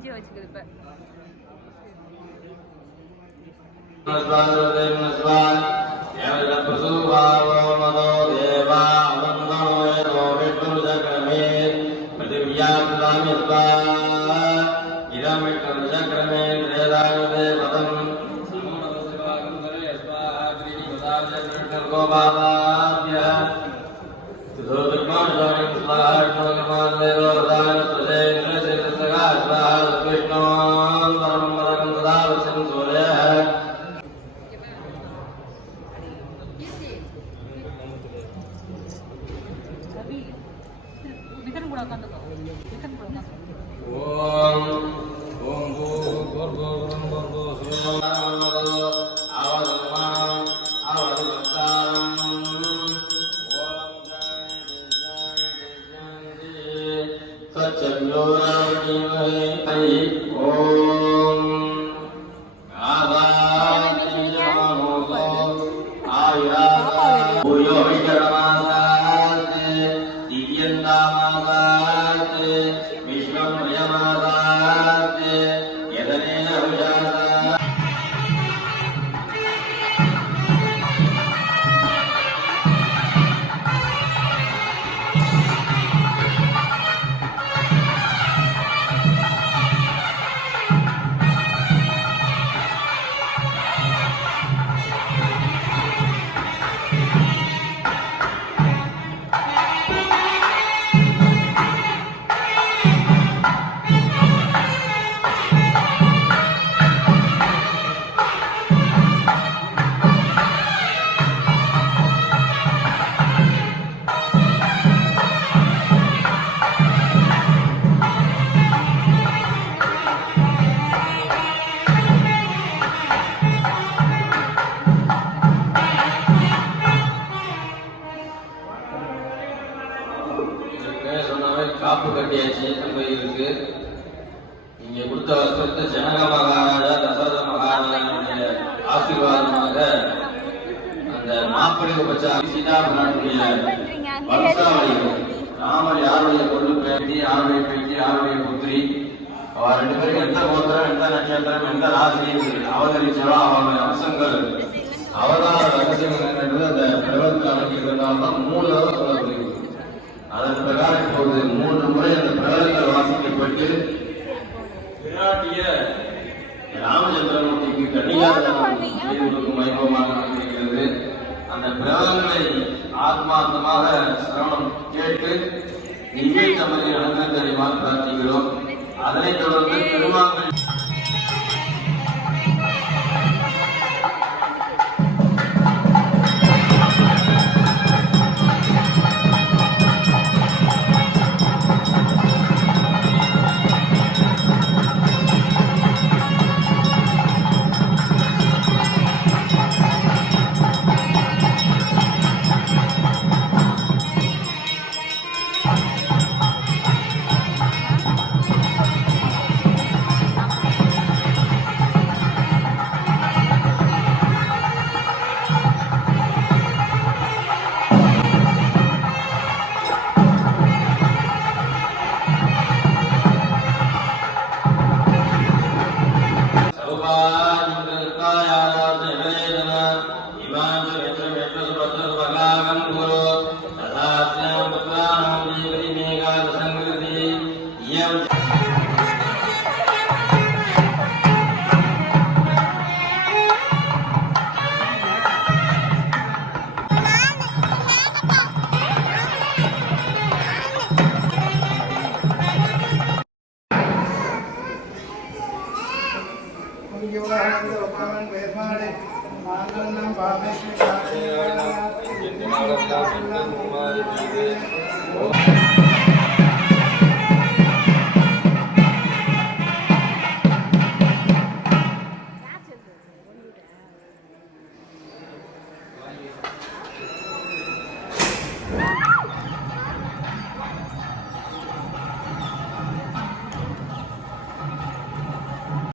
மூஞ்சி வச்சுக்குது இப்ப. காப்பு கட்டியாச்சு இருக்கு. நீங்க கொடுத்த வஸ்திரத்தை ஜனக மகாராஜா தசரத மகாராஜனுடைய ஆசீர்வாதமாக அந்த மாப்பிள்ளை உபச்சா சீதாபுரானுடைய வம்சாவளிகள் ராமர் யாருடைய கொண்டு பேட்டி, யாருடைய பேட்டி, யாருடைய புத்திரி, அவர் ரெண்டு பேரும் எந்த கோத்திரம், எந்த நட்சத்திரம், எந்த ராசியில் அவதரிச்சாலோ அவருடைய அம்சங்கள் அவதார ரகசியங்கள் என்று அந்த பிரபலத்தில் அமைக்கிறதால் தான் 3 தடவை சொல்லப்படுகிறது. அதன் பிரகாரம் இப்போது 3 முறை அந்த பிரகலங்கள் வாசிக்கப்பட்டு விராட்டிய ராமச்சந்திரமூர்த்திக்கு கன்னியாதானம் செய்து கொடுக்கும் வைபவமாக இருக்கிறது. அந்த பிரகலங்களை ஆத்மார்த்தமாக சிரவணம் கேட்டு நிஜ தமதி அனுகிரகமாக பிரார்த்திக்கிறோம். அதனைத் தொடர்ந்து திருமாங்கள் Yeah.